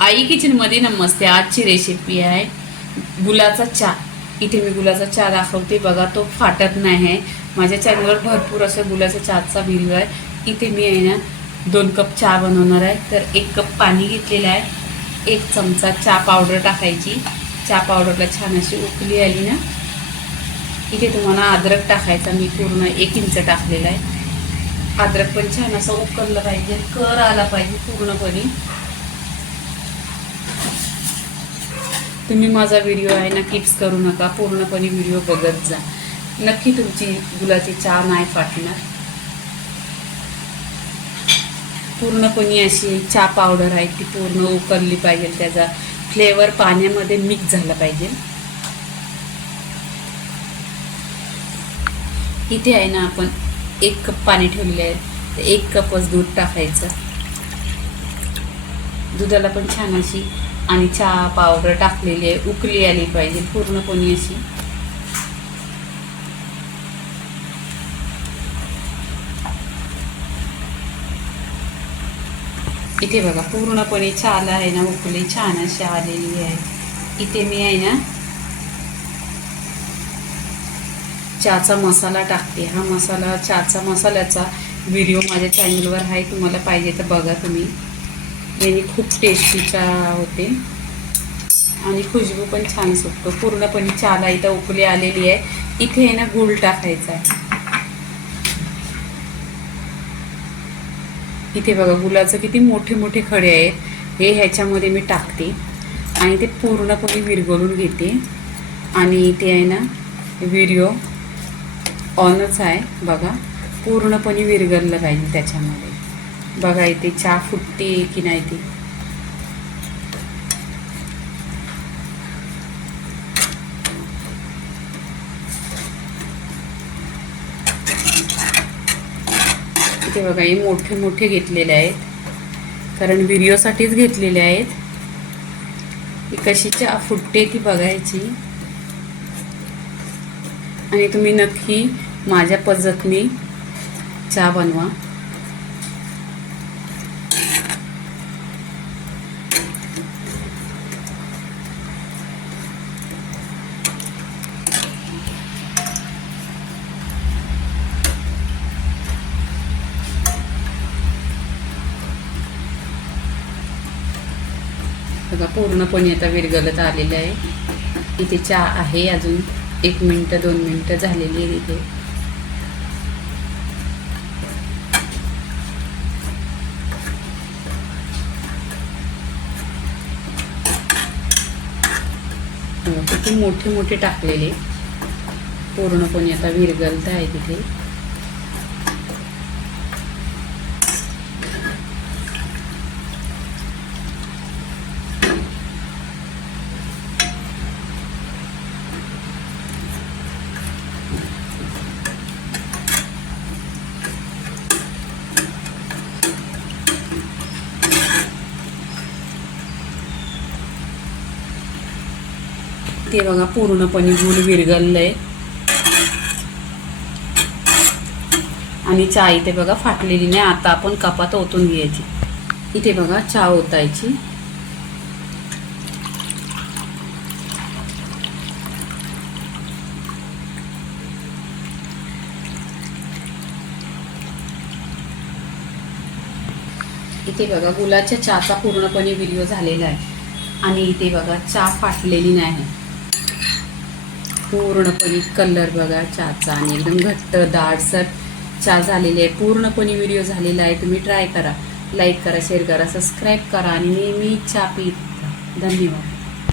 आई किचनमध्ये नमस्ते आजची रेसिपी आहे. गुलाचा चहा इथे मी गुलाचा चहा दाखवते. बघा तो फाटत नाही आहे. माझ्या चॅनलवर भरपूर असं गुलाचा चहाचा व्हिडिओ आहे. इथे मी आहे ना दोन कप चहा बनवणार आहे. तर एक कप पाणी घेतलेलं आहे. एक चमचा चहा पावडर टाकायची. चहा पावडरला छान अशी उकली आली ना. इथे तुम्हाला अद्रक टाकायचा. मी पूर्ण एक इंच टाकलेला आहे. अद्रक पण छान असं उकळलं पाहिजे. कर आला पाहिजे पूर्णपणे. तुम्ही माझा व्हिडिओ आहे ना किप्स करू नका. पूर्णपणे व्हिडिओ बघत जा. नक्की तुमची गुलाची चहा नाही फाटणार. पूर्णपणे अशी चहा पावडर आहे ती पूर्ण उकरली पाहिजे. त्याचा फ्लेवर पाण्यामध्ये मिक्स झाला पाहिजे. इथे आहे ना आपण एक कप पाणी ठेवलेले आहे. तर एक कपच दूध टाकायचं. दुधाला पण छान अशी आणि चहा पावडर टाकलेली आहे. उकली आली पाहिजे. पूर्णपणे अशी. इथे बघा पूर्णपणे चहाला आहे ना उकली छान अशी आलेली आहे. इथे मी आहे ना चहाचा मसाला टाकते. हा मसाला चहाचा मसाल्याचा व्हिडिओ माझ्या चॅनलवर आहे तुम्हाला पाहिजे तर बघा तुम्ही. याने खूप टेस्टी चहा होते. आणि खुशबू पण छान सुटतो. पूर्णपणे चहाला इथं उकली आलेली आहे. इथे आहे ना गुळ टाकायचा आहे. इथे बघा गुलाचं किती मोठे मोठे खडे आहेत. हे ह्याच्यामध्ये मी टाकते. आणि ते पूर्णपणे विरघळून घेते. आणि इथे आहे ना व्हिडिओ ऑनच आहे बघा. पूर्णपणे विरघळलं पाहिजे त्याच्यामध्ये. बघा इथे चहा फुटते की नाही ती. इथे बघा हे मोठे मोठे घेतलेले आहेत. कारण व्हिडिओसाठीच घेतलेले आहेत. ही कशी चहा फुटते ती बघायची. आणि तुम्ही नक्की माझ्या पद्धतीने चहा बनवा. बघा पूर्णपणे आता विरगलत आलेलं आहे. इथे चहा आहे अजून. एक मिनटं दोन मिनटं झालेली आहे तिथे किती मोठे मोठे टाकलेले. पूर्णपणे आता विरगलत आहे तिथे. ते बघा पूर्णपणे गुळ आहे आणि चहा इथे बघा फाटलेली नाही. आता आपण कपात ओतून घ्यायची. इथे बघा चहा ओतायची. इथे बघा गुलाच्या चहाचा पूर्णपणे व्हिडिओ झालेला आहे. आणि इथे बघा चहा फाटलेली नाही. पूर्णपणे कलर बघा चहाचा आणि एकदम घट्ट दाडसर चहा झालेली आहे. पूर्णपणे व्हिडिओ झालेला आहे. तुम्ही ट्राय करा. लाईक करा शेअर करा सबस्क्राईब करा आणि नेहमी चहा पीत धन्यवाद.